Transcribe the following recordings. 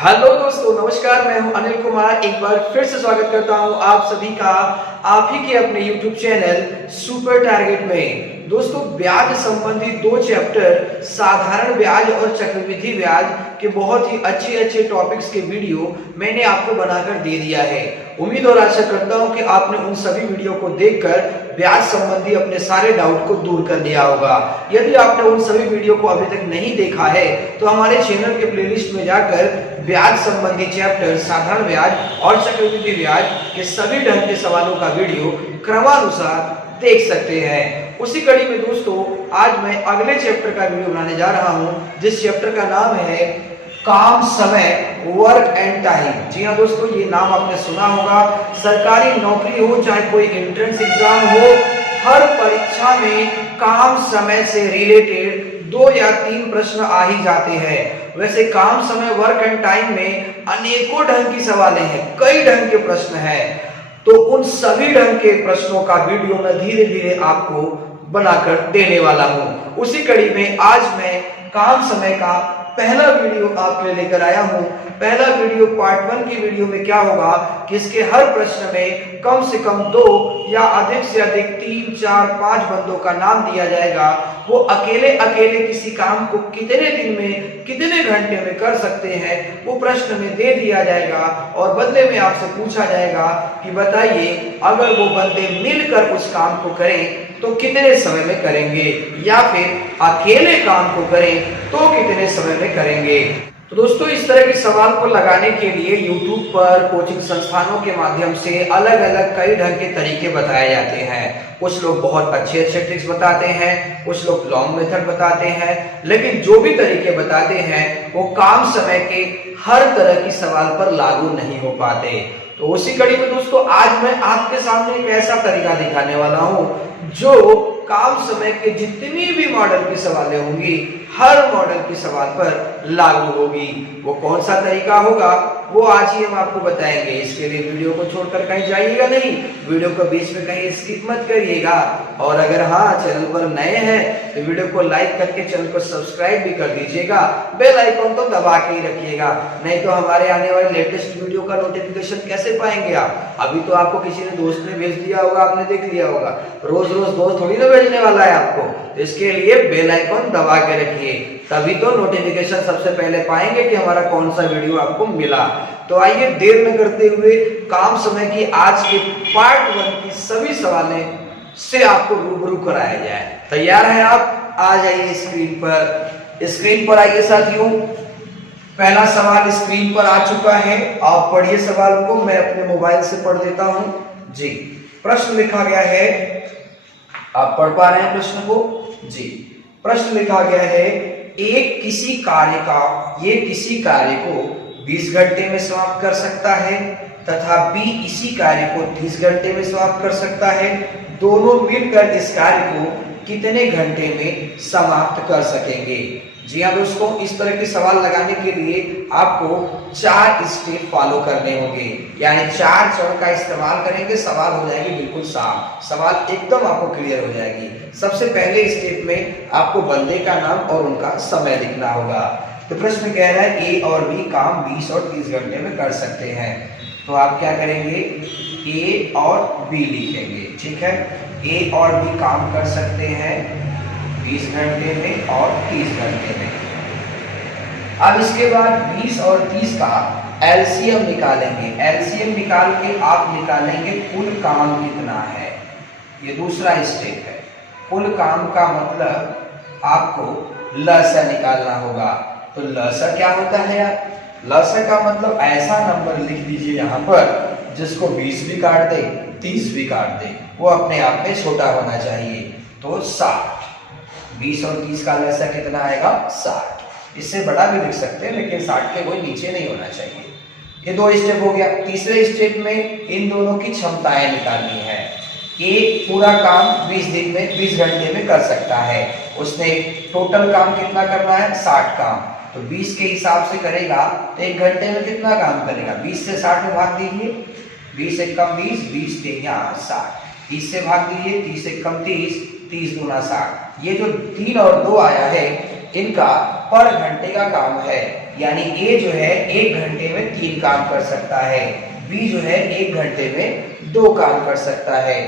Hello दोस्तों, नमस्कार। मैं हूं अनिल कुमार। एक बार फिर से स्वागत करता हूं आप सभी का आप ही के अपने YouTube चैनल सुपर टारगेट में। दोस्तों, ब्याज संबंधी दो चैप्टर साधारण ब्याज और चक्रवृद्धि ब्याज के बहुत ही अच्छे टॉपिक्स के वीडियो मैंने आपको बनाकर दे दिया है। उम्मीद और आशा करता हूं कि आपने उन सभी वीडियो को देखकर ब्याज संबंधी अपने सारे डाउट को दूर कर लिया होगा। यदि आपने उन सभी वीडियो को अभी तक नहीं देखा है तो हमारे चैनल के प्लेलिस्ट में जाकर ब्याज संबंधी चैप्टर साधारण ब्याज और चक्रवृद्धि ब्याज के सभी ढंग के सवालों का वीडियो क्रमानुसार देख सकते हैं। उसी कड़ी में दोस्तों, आज मैं अगले चैप्टर का वीडियो बनाने जा रहा हूं, जिस चैप्टर का नाम है काम समय, वर्क एंड टाइम। जी हाँ दोस्तों, ये नाम आपने सुना होगा। सरकारी नौकरी हो चाहे कोई एंट्रेंस एग्जाम हो, हर परीक्षा में काम समय से रिलेटेड 2 या 3 प्रश्न आ ही जाते हैं। वैसे काम समय, वर्क एंड टाइम में अनेकों ढंग की सवालें हैं, कई ढंग के प्रश्न हैं। तो उन सभी ढंग के प्रश्नों का वीडियो मैं धीरे धीरे आपको बनाकर देने वाला हूं। उसी कड़ी में आज मैं काम समय का पहला वीडियो आपके लिए लेकर आया हूं। पहला वीडियो पार्ट 1 की वीडियो में क्या होगा कि इसके हर प्रश्न में कम से कम 2 या अधिक से अधिक 3, 4, 5 बंदों का नाम दिया जाएगा। वो अकेले किसी काम को कितने दिन में, कितने घंटे में कर सकते हैं, वो प्रश्न में दे दिया जाएगा और बदले में आपसे पूछा जाएगा कि बताइए, अगर वो बंदे मिलकर उस काम को करें तो कितने समय में करेंगे, या फिर अकेले काम को करें तो कितने समय में करेंगे। तो दोस्तों, इस तरह के सवाल को लगाने के लिए YouTube पर कोचिंग संस्थानों के माध्यम से अलग अलग कई ढंग के तरीके बताए जाते हैं। कुछ लोग बहुत अच्छे ट्रिक्स बताते हैं, कुछ लोग लॉन्ग मेथड बताते हैं, लेकिन जो भी तरीके बताते हैं वो काम समय के हर तरह की सवाल पर लागू नहीं हो पाते। तो उसी कड़ी में दोस्तों, आज मैं आपके सामने एक ऐसा तरीका दिखाने वाला हूं जो काम समय के जितनी भी मॉडल की सवालें होंगी, हर मॉडल की सवाल पर लागू होगी। वो कौन सा तरीका होगा वो आज ही हम आपको बताएंगे। इसके लिए वीडियो को छोड़कर कहीं जाइएगा नहीं, वीडियो को बीच में कहीं स्किप मत करिएगा। और अगर चैनल पर नए हैं तो वीडियो को लाइक करके चैनल को सब्सक्राइब भी कर दीजिएगा। बेल आइकन तो दबा के ही रखिएगा, नहीं तो हमारे आने वाले लेटेस्ट वीडियो का नोटिफिकेशन कैसे पाएंगे आप। अभी तो आपको किसी ने दोस्त ने भेज दिया होगा, आपने देख लिया होगा। रोज रोज दोस्त थोड़ी ना भेजने वाला है आपको, तो इसके लिए बेल आइकन दबा के रखिए, तभी तो नोटिफिकेशन सबसे पहले पाएंगे कि हमारा कौन सा वीडियो आपको मिला। तो आइए देर न करते हुए काम समय की आज के पार्ट 1 की सभी सवालें से आपको रूबरू कराया जाए। तैयार हैं आप? आ जाइए स्क्रीन पर आइए साथियों। पहला सवाल स्क्रीन पर आ चुका है, आप पढ़िए सवाल को, मैं अपने मोबाइल से पढ़ देता हूं जी। प्रश्न लिखा गया है, आप पढ़ पा रहे हैं प्रश्न को जी। प्रश्न लिखा गया है, ये किसी कार्य को 20 घंटे में समाप्त कर सकता है तथा बी इसी कार्य को 30 घंटे में समाप्त कर सकता है। दोनों मिलकर इस कार्य को कितने घंटे में समाप्त कर सकेंगे। जी हाँ दोस्तों, इस तरह के सवाल लगाने के लिए आपको 4 स्टेप फॉलो करने होंगे, यानी 4 चरण का इस्तेमाल करेंगे। सवाल हो जाएगी बिल्कुल साफ, सवाल एकदम आपको क्लियर हो जाएगी। सबसे पहले स्टेप में आपको बंदे का नाम और उनका समय लिखना होगा। तो प्रश्न कह रहा है ए और बी काम 20 और 30 घंटे में कर सकते हैं। तो आप क्या करेंगे, ए और बी लिखेंगे, ठीक है। ए और बी काम कर सकते हैं 20 घंटे में और 30 घंटे में। अब इसके बाद 20 और 30 का एलसीएम निकालेंगे। एलसीएम निकाल के आप निकालेंगे कुल काम कितना है। ये दूसरा स्टेप है। कुल काम का मतलब आपको लसा निकालना होगा। तो लसा क्या होता है यार? लसा का मतलब ऐसा नंबर लिख दीजिए यहाँ पर जिसको 20 भी काट दे, 30 भी काट दे, वो अपने आप में छोटा होना चाहिए। तो 60, 20 और 30 का लसा कितना आएगा? 60। इससे बड़ा भी लिख सकते हैं, लेकिन 60 के कोई नीचे नहीं होना चाहिए। ये 2 स्टेप हो गया। तीसरे स्टेप में इन दोनों की क्षमताएं निकालनी है। एक पूरा काम 20 दिन में 20 घंटे में कर सकता है, उसने टोटल काम कितना करना है? 60 काम। तो 20 के हिसाब से करेगा तो 1 घंटे में कितना काम करेगा? 20 से 60 में भाग दीजिए, 20 एक कम 20, 20 के यहाँ 60, 30 से भाग दीजिए, 30 एक कम 30, 30 दूना 60। ये जो 3 और 2 आया है, इनका पर घंटे का काम है। यानी ए जो है 1 घंटे में 3 काम कर सकता है, बी जो है 1 घंटे में 2 काम कर सकता है।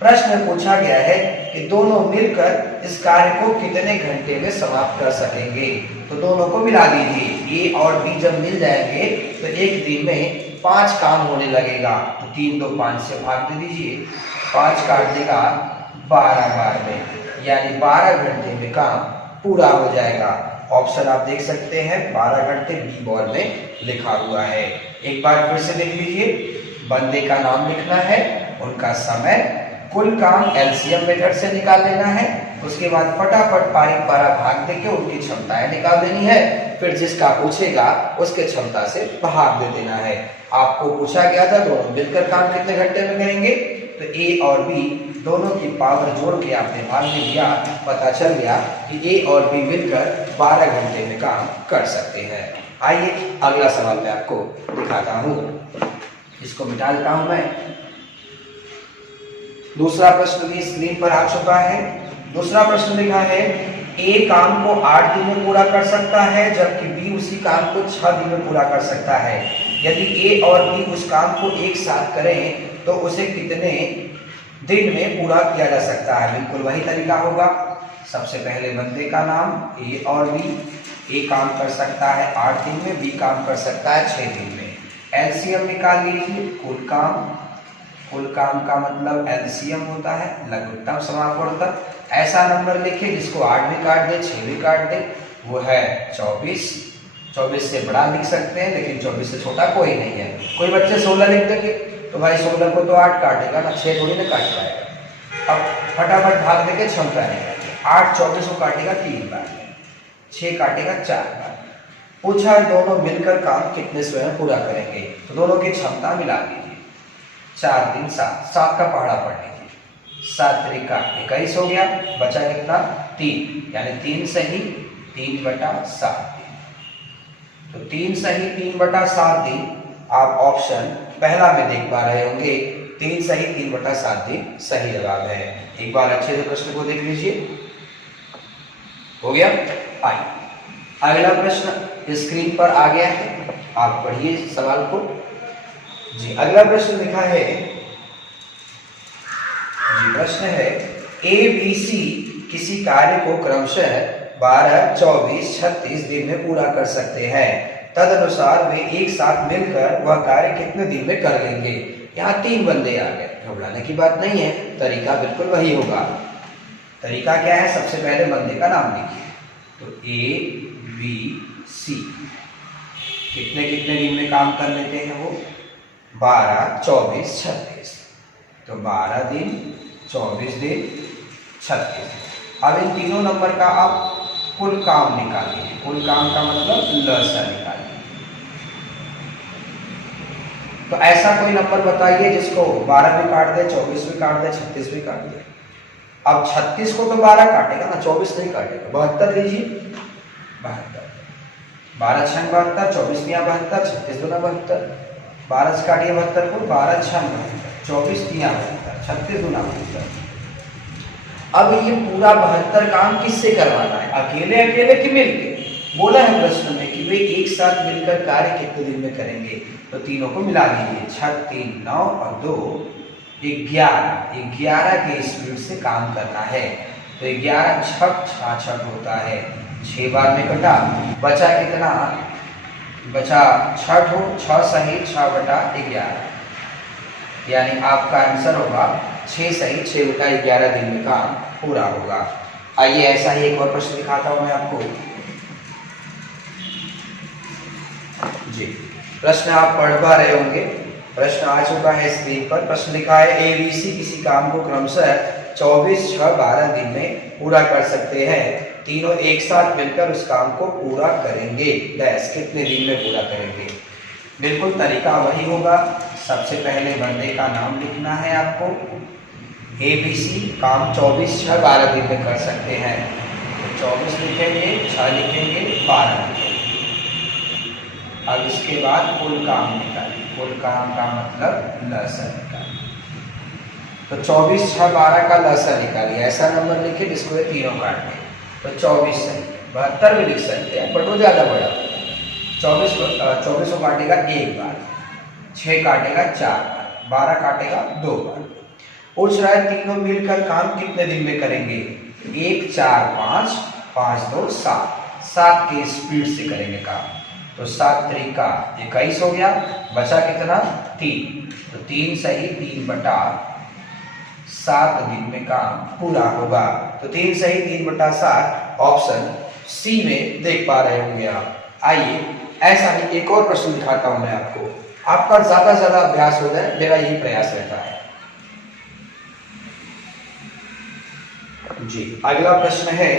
प्रश्न में पूछा गया है कि दोनों मिलकर इस कार्य को कितने घंटे में समाप्त कर सकेंगे। तो दोनों को मिला दीजिए, ए और बी जब मिल जाएंगे तो एक दिन में 5 काम होने लगेगा। तो 3 2 5 से भाग दे दीजिए, 5 काट देगा 12 बार में, यानी 12 घंटे में काम पूरा हो जाएगा। ऑप्शन आप देख सकते हैं 12 घंटे बी बॉल में लिखा हुआ है। एक बार फिर से देख लीजिए, बंदे का नाम लिखना है, उनका समय, कुल काम एलसीएम मेथड से निकाल लेना है, उसके बाद फटाफट पारिक द्वारा भाग देके उनकी क्षमताएं निकाल देनी है, फिर जिसका पूछेगा उसके क्षमता से भाग दे देना है। आपको पूछा गया था दोनों मिलकर काम कितने घंटे में करेंगे, तो ए और बी दोनों की पावर जोड़ के आपने भाग में दिया, पता चल गया कि ए और बी मिलकर 12 घंटे में काम कर सकते हैं। आइए अगला सवाल मैं आपको दिखाता हूँ, इसको मिटा देता हूँ मैं। दूसरा प्रश्न भी स्क्रीन पर आ चुका है। दूसरा प्रश्न लिखा है ए काम को 8 दिन में पूरा कर सकता है, जबकि बी उसी काम को 6 दिन में पूरा कर सकता है। यदि ए और बी उस काम को एक साथ करें तो उसे कितने दिन में पूरा किया जा सकता है। बिल्कुल वही तरीका होगा। सबसे पहले बंदे का नाम ए और बी, ए काम कर सकता है 8 दिन में, बी काम कर सकता है 6 दिन में। एलसीएम निकाल लीजिए, कुल काम का मतलब एलसीएम होता है लघुत्तम समापवर्तक। ऐसा नंबर लिखे जिसको 8 भी काट दे 6 भी काट दे, वो है 24। 24 से बड़ा लिख सकते हैं लेकिन 24 से छोटा कोई नहीं है। कोई बच्चे 16 लिख देंगे तो भाई 16 को तो 8 काटेगा ना, 6 थोड़ी ना काट पाएगा। अब फटाफट भाग देके क्षमता है, 8 24 को काटेगा 3 बार, 6 काटेगा 4 बार। पूछा दोनों मिलकर काम कितने स्वयं पूरा करेंगे, तो दोनों की क्षमता मिला लीजिए। 4 3 7, 7 का पहाड़ा पढ़ लीजिए, 7 त्रिका 21 हो गया, बचा कितना 3, यानी 3 सही 3/7 दिन। तो 3 सही 3/7 दिन आप ऑप्शन पहला में देख पा रहे होंगे, 3 सही 3/7 दिन सही जवाब है। एक बार अच्छे से प्रश्न को देख लीजिए, हो गया। आइए अगला प्रश्न स्क्रीन पर आ गया है, आप पढ़िए सवाल को जी। अगला प्रश्न लिखा है जी, प्रश्न है ए बी सी किसी कार्य को क्रमशः 12 24 36 दिन में पूरा कर सकते हैं, तदनुसार वे एक साथ मिलकर वह कार्य कितने दिन में कर लेंगे। यहाँ 3 बंदे आ गए, घबराने की बात नहीं है, तरीका बिल्कुल वही होगा। तरीका क्या है, सबसे पहले बंदे का नाम लिखिए, तो ए बी सी कितने कितने दिन में काम कर लेते हैं वो, 12 24 36, तो 12 दिन 24 दिन 36 दिन। अब इन तीनों नंबर का आप कुल काम निकालिए, कुल काम का मतलब लसा निकालिए। तो ऐसा कोई नंबर बताइए जिसको 12 भी काट दे, 24 भी काट दे, 36 भी काट दे। अब 36 को तो 12 काटेगा ना, 24 नहीं काटेगा। 72 लीजिए, 72, 12 6 72, 24 3 72, 36 2 72, 12 से काटिए 72 को, 12 6 72, 24 3 72, 36 2 72। अब ये पूरा 72 काम किससे करवाना है, अकेले अकेले कि मिलके। बोला है प्रश्न में कि वे एक साथ मिलकर कार्य कितने दिन में करेंगे, तो तीनों को मिला लीजिए, 6 3 9 और 2 11 के स्पीड से काम करना है। तो 11 छक 66 होता है, 6 बार में कटा, बचा कितना, बचा 6 सही 6/11, यानी आपका आंसर होगा 6 सही 6/11 दिन में काम पूरा होगा। आइए ऐसा ही एक और प्रश्न दिखाता हूं मैं आपको जी। प्रश्न आप पढ़ पा रहे होंगे, प्रश्न आ चुका है स्क्रीन पर। प्रश्न लिखा है एबीसी किसी काम को क्रमशः 24 6 12 दिन में पूरा कर सकते हैं, तीनों एक साथ मिलकर उस काम को पूरा करेंगे, डैश कितने दिन में पूरा करेंगे। बिल्कुल तरीका वही होगा, सबसे पहले बंदे का नाम लिखना है आपको, एबीसी काम 24 6 12 दिन में कर सकते हैं, तो 24 लिखेंगे, 6 लिखेंगे, 12 लिखेंगे। अब इसके बाद कुल काम निकालिए, कुल काम का मतलब लसा निकालिए, तो 24 6 12 का लसा निकालिए। ऐसा नंबर लिखिए जिसको ये तीनों काट दें, तो 24 सही, 72 भी लिख सकते हैं बट वो ज़्यादा बड़ा, 24 को काटेगा एक बार, 6 काटेगा 4 बार, 12 काटेगा 2 बार। पूछ रहा है तीनों मिलकर काम कितने दिन में करेंगे? 1 4 5 5 2 7, 7 के स्पीड से करेंगे काम। तो 7 त्रिका 21 हो गया, बचा कितना? 3। तो 3 सही 3 बटा 7 दिन में काम पूरा होगा। तो 3 सही 3 बटा 7 ऑप्शन सी में देख पा रहे होंगे आप। आइए ऐसा ही एक और प्रश्न दिखाता हूं मैं आपको, आपका ज्यादा से ज्यादा अभ्यास हो जाए, मेरा यही प्रयास रहता है। जी अगला प्रश्न है,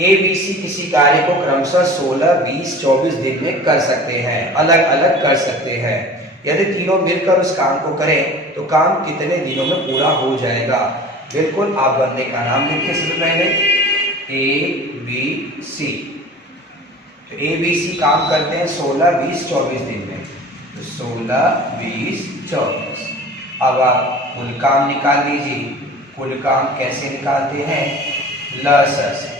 ए बी सी किसी कार्य को क्रमशः 16 20 24 दिन में कर सकते हैं, अलग अलग कर सकते हैं। यदि तीनों मिलकर उस काम को करें तो काम कितने दिनों में पूरा हो जाएगा? बिल्कुल, आप बंदे का नाम लिखिए सबसे पहले, ए बी सी। तो ए बी सी काम करते हैं 16 20 24 दिन में, तो 16 20 24। अब आप कुल काम निकाल लीजिए। कुल काम कैसे निकालते हैं? लसर से।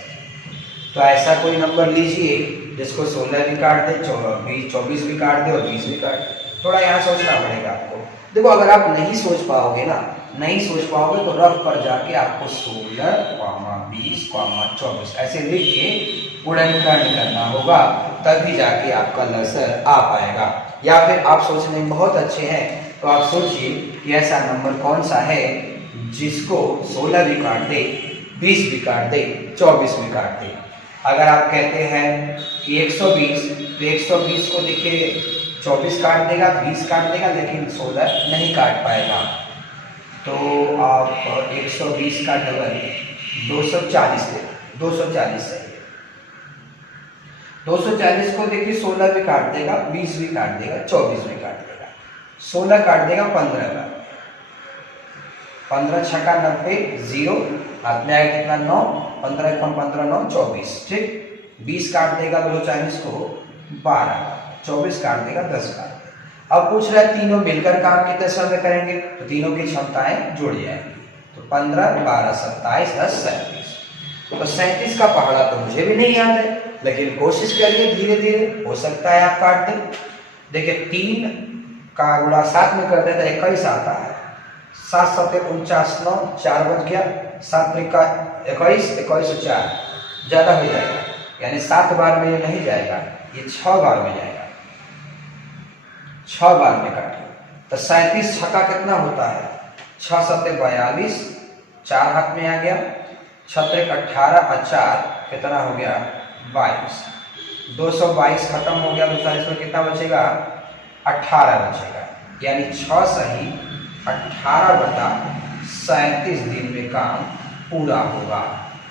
तो ऐसा कोई नंबर लीजिए जिसको 16 भी काट दे, 24 भी काट दे और 20 भी काट दे। थोड़ा यहाँ सोचना पड़ेगा आपको। देखो अगर आप नहीं सोच पाओगे ना, नहीं सोच पाओगे तो रफ पर जाके आपको 16, 20, 24 ऐसे लिख के गुणनखंड करना होगा, तभी जाके आपका लसर आ पाएगा। या फिर आप सोचने में बहुत अच्छे हैं तो आप सोचिए कि ऐसा नंबर कौन सा है जिसको 16 भी काट दे, 20 भी काट दे, 24 भी काट दे। अगर आप कहते हैं कि 120, तो 120 को देखिए 24 काट देगा, 20 काट देगा, लेकिन 16 नहीं काट पाएगा। तो आप 120 का डबल 240 ले, 240 सही। 240 को देखिए 16 भी काट देगा, 20 भी काट देगा, 24 भी काट देगा, 16 काट देगा 15 बार, 15 छक्का 90, 0 हाथ में आएगा कितना? 9, 15 कम 15 9 24, ठीक। 20 काट देगा 240 को 12, 24 काट देगा 10 काट देगा। अब पूछ रहा है तीनों मिलकर काम कितने समय में करेंगे? तो तीनों की क्षमताएं जुड़ जाएंगी। तो 15 12 27 10 37। तो 37 का पहाड़ा तो मुझे भी नहीं याद है, लेकिन कोशिश करिए धीरे धीरे, हो सकता है आप काट दें। देखिए 3 का गुणा 7 में कर देता है 21 आता है, 7 7 49 9 4 बच गया, 7 त्रिका 21, 21 और 4 ज्यादा हो जाएगा, यानी 7 बार में ये नहीं जाएगा, ये 6 बार में जाएगा, 6 बार में काटिए। तो 37 छक्का कितना होता है? 6 7 42, 4 हाथ में आ गया, 6 3 18 और 4 कितना हो गया? 22। 222 खत्म हो गया, तो इसमें कितना बचेगा? 18 बचेगा, यानी 6 सही 18 बटा 37 दिन में काम पूरा होगा।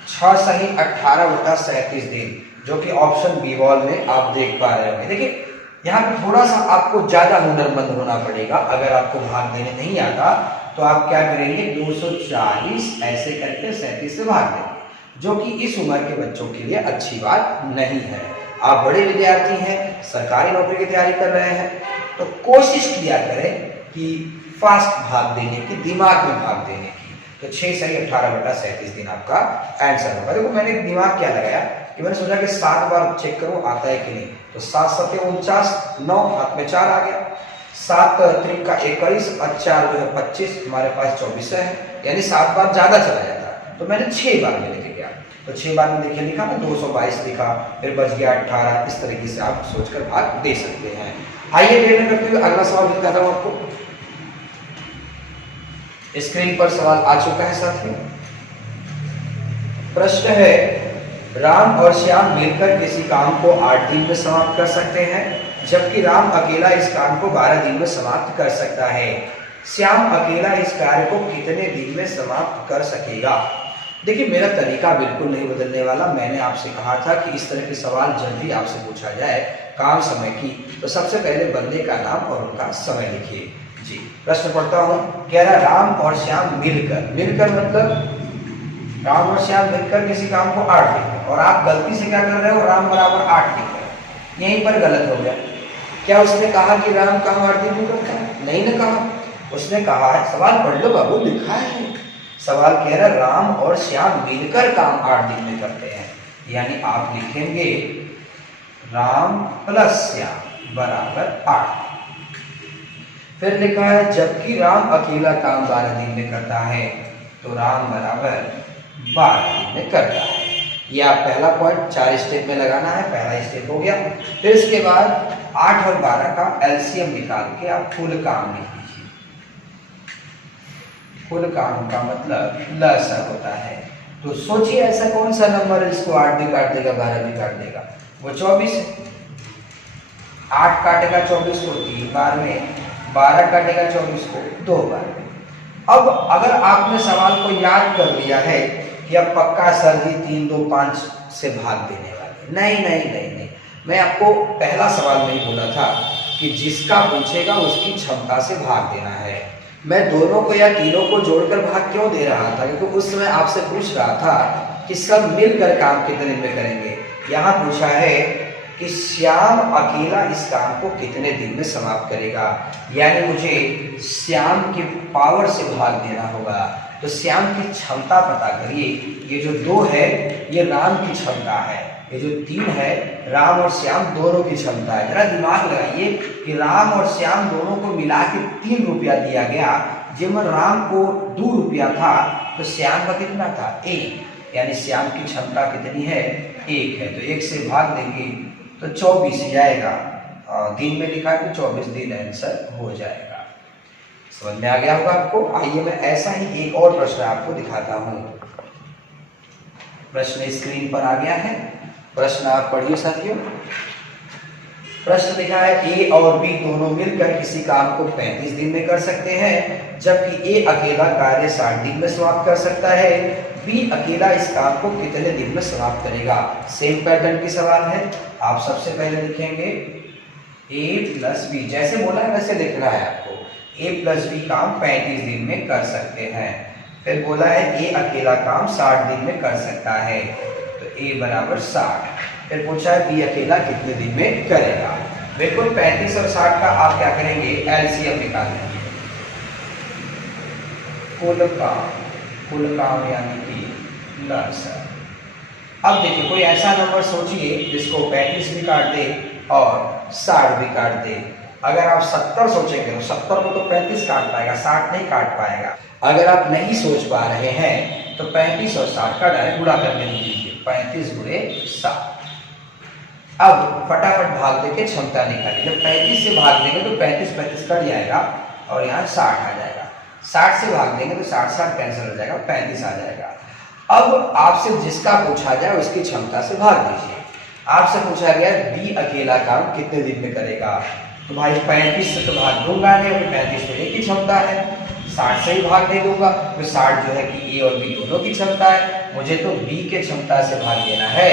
6 सही 18 बटा 37 दिन, जो कि ऑप्शन बी वॉल में आप देख पा रहे होंगे। देखिए यहाँ पे थोड़ा सा आपको ज्यादा हुनरमंद होना पड़ेगा। अगर आपको भाग देने नहीं आता तो आप क्या करेंगे? 240 ऐसे करके 37 से भाग देंगे, जो कि इस उम्र के बच्चों के लिए अच्छी बात नहीं है। आप बड़े विद्यार्थी हैं, सरकारी नौकरी की तैयारी कर रहे हैं, तो कोशिश किया करें कि फास्ट भाग देने की, दिमाग में भाग देने की। तो 6 सही 18 बटा 37 दिन आपका आंसर होगा। देखो मैंने दिमाग क्या लगाया कि मैंने सोचा कि 7 बार चेक करूं आता है कि नहीं। तो 7 7 49, 9 हाथ में 4 आ गया, 7 त्रिका 21 और 4 जो है 25, हमारे पास 24 है, यानी 7 बार ज्यादा चला जाता। तो मैंने 6 बार में लेके गया, तो 6 बार में देखिए लिखा ना 222 लिखा, फिर बच गया 18। इस तरीके से आप सोचकर भाग दे सकते हैं। आइए देर न करते हुए अगला सवाल दिखाता हूं आपको। स्क्रीन पर सवाल आ चुका है साथियों। प्रश्न है, राम और श्याम मिलकर किसी काम को 8 दिन में समाप्त कर सकते हैं, जबकि राम अकेला इस काम को 12 दिन में समाप्त कर सकता है। श्याम अकेला इस कार्य को कितने दिन में समाप्त कर सकेगा? देखिए मेरा तरीका बिल्कुल नहीं बदलने वाला। मैंने आपसे कहा था कि इस तरह के सवाल जब भी आपसे पूछा जाए काम समय की, तो सबसे पहले बंदे का नाम और उनका समय लिखिए। जी प्रश्न पढ़ता हूं, कह रहा राम और श्याम मिलकर, मिलकर मतलब राम और श्याम मिलकर किसी काम को 8 दिन में, और आप गलती से क्या कर रहे हो? राम बराबर 8 दिन में, यहीं पर गलत हो गया। क्या उसने कहा कि राम काम 8 दिन में करता है? नहीं ना कहा, उसने कहा है, सवाल पढ़ लो बाबू, लिखा है सवाल, कह रहा राम और श्याम मिलकर काम 8 दिन में करते हैं, यानी आप लिखेंगे राम प्लस श्याम। बराबर 8। फिर लिखा है जबकि राम अकेला काम 12 दिन में करता है, तो राम बराबर 12 दिन में करता है। ये आप पहला पॉइंट 4 स्टेप में लगाना है, पहला स्टेप हो गया। फिर इसके बाद 8 और 12 का एलसीएम निकाल के आप कुल काम लिख लीजिए। कुल काम का मतलब लसा होता है। तो सोचिए ऐसा कौन सा नंबर है जिसको 8 भी काट देगा 12 भी काट देगा? वो 24 है। 8 काटेगा 24 को 3 बार में, 12 काटेगा 24 को 2 बार में। अब अगर आपने सवाल को याद कर लिया है कि अब पक्का सर जी 3 2 5 से भाग देने वाले, नहीं नहीं नहीं नहीं, मैं आपको पहला सवाल में ही बोला था कि जिसका पूछेगा उसकी क्षमता से भाग देना है। मैं दोनों को या तीनों को जोड़कर भाग क्यों दे रहा था? क्योंकि उस समय आपसे पूछ रहा था कि सब मिलकर काम कितने दिन में करेंगे। यहाँ पूछा है कि श्याम अकेला इस काम को कितने दिन में समाप्त करेगा, यानी मुझे श्याम की पावर से भाग देना होगा। तो श्याम की क्षमता पता करिए। ये जो 2 है ये राम की क्षमता है, ये जो 3 है राम और श्याम दोनों की क्षमता है। जरा दिमाग लगाइए कि राम और श्याम दोनों को मिला के 3 रुपया दिया गया, जिसमें राम को 2 रुपया था तो श्याम का कितना था? 1, यानी श्याम की क्षमता कितनी है? 1 है। तो 1 से भाग देंगे तो 24 ही आएगा। दिन में लिखा है तो 24 दिन आंसर हो जाएगा। समझ में आ गया होगा आपको? आइए मैं ऐसा ही एक और प्रश्न आपको दिखाता हूं। प्रश्न स्क्रीन पर आ गया है, प्रश्न आप पढ़िए साथियों। प्रश्न लिखा है ए और बी दोनों मिलकर किसी काम को 35 दिन में कर सकते हैं, जबकि ए अकेला कार्य 60 दिन में समाप्त कर सकता है। बी अकेला इस काम को कितने दिन में समाप्त करेगा? सेम पैटर्न की सवाल है। आप सबसे पहले लिखेंगे ए प्लस बी, जैसे बोला है वैसे लिखना है आपको। ए प्लस बी काम 35 दिन में कर सकते हैं। फिर बोला है ए अकेला काम 60 दिन में कर सकता है, तो ए बराबर 60। फिर पूछा है बी अकेला कितने दिन में करेगा? बिल्कुल 35 और 60 का आप क्या करेंगे? एलसीएम निकाल लेंगे। कुल काम यानी कि लसा। अब देखिए कोई ऐसा नंबर सोचिए जिसको 35 भी काट दे और 60 भी काट दे। अगर आप 70 सोचेंगे तो 70 को तो 35 काट पाएगा, 60 नहीं काट पाएगा। अगर आप नहीं सोच पा रहे हैं तो 35 और 60 का डायरेक्ट गुणा करके लिख लीजिए, 35 गुणे 60। अब फटाफट भाग देके क्षमता निकालिए। जब 35 से भाग देंगे तो 35 कट जाएगा और यहाँ 60 आ जाएगा। 60 से भाग देंगे तो 60 कैंसिल हो जाएगा, 35 आ जाएगा। अब आपसे जिसका पूछा जाए उसकी क्षमता से भाग दीजिए। आपसे पूछा गया बी अकेला काम कितने दिन में करेगा, तो भाई 35 से तो भाग दूंगा नहीं, अभी 35 तो ए की क्षमता है, 60 से ही भाग दे दूंगा। तो 60 जो है कि ए और बी दोनों की क्षमता है, मुझे तो बी के क्षमता से भाग देना है।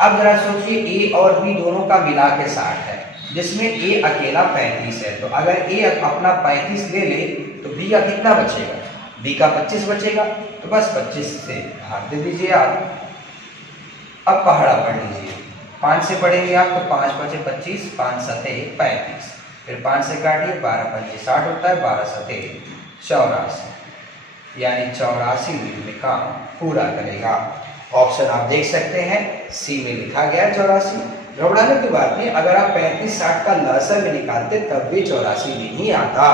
अब जरा सोचिए ए और बी दोनों का मिला के 60 है, जिसमें ए अकेला 35 है। तो अगर ए अपना 35 ले ले तो बी का कितना बचेगा? बी का 25 बचेगा, तो बस 25 से भाग दे दीजिए आप। अब पहाड़ा पढ़ लीजिए, 5 से पढ़ेंगे आप तो 5 बचे 25, 5 सते 35, फिर 5 से काटिए 12 पंजे 60 होता है, 12 सते 84, यानी 84 दिन में काम पूरा करेगा। ऑप्शन आप देख सकते हैं सी में लिखा गया है 84। घबराने की बात नहीं, अगर आप 35-60 का लसर में निकालते तब भी 84 दिन ही आता।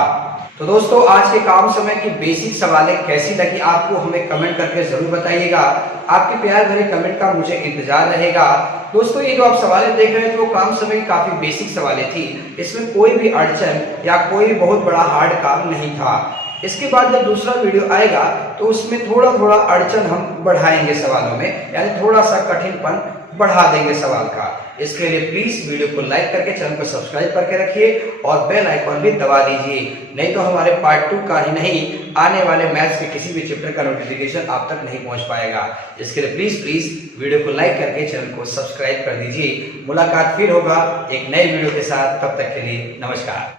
तो दोस्तों आज के काम समय की बेसिक सवालें कैसी लगी आपको हमें कमेंट करके जरूर बताइएगा। आपके प्यार भरे कमेंट का मुझे इंतजार रहेगा। दोस्तों ये जो आप सवालें देख रहे थे वो काम समय की काफी बेसिक सवालें थी, इसमें कोई भी अड़चन या कोई बहुत बड़ा हार्ड काम नहीं था। इसके बाद जब दूसरा वीडियो आएगा तो उसमें थोड़ा थोड़ा अड़चन हम बढ़ाएंगे सवालों में, यानी थोड़ा सा कठिनपन बढ़ा देंगे सवाल का। इसके लिए प्लीज वीडियो को लाइक करके चैनल को सब्सक्राइब करके रखिए और बेल आइकॉन भी दबा दीजिए, नहीं तो हमारे पार्ट 2 का ही नहीं आने वाले मैथ्स के किसी भी चैप्टर का नोटिफिकेशन आप तक नहीं पहुंच पाएगा। इसके लिए प्लीज वीडियो को लाइक करके चैनल को सब्सक्राइब कर दीजिए। मुलाकात फिर होगा एक नए वीडियो के साथ, तब तक के लिए नमस्कार।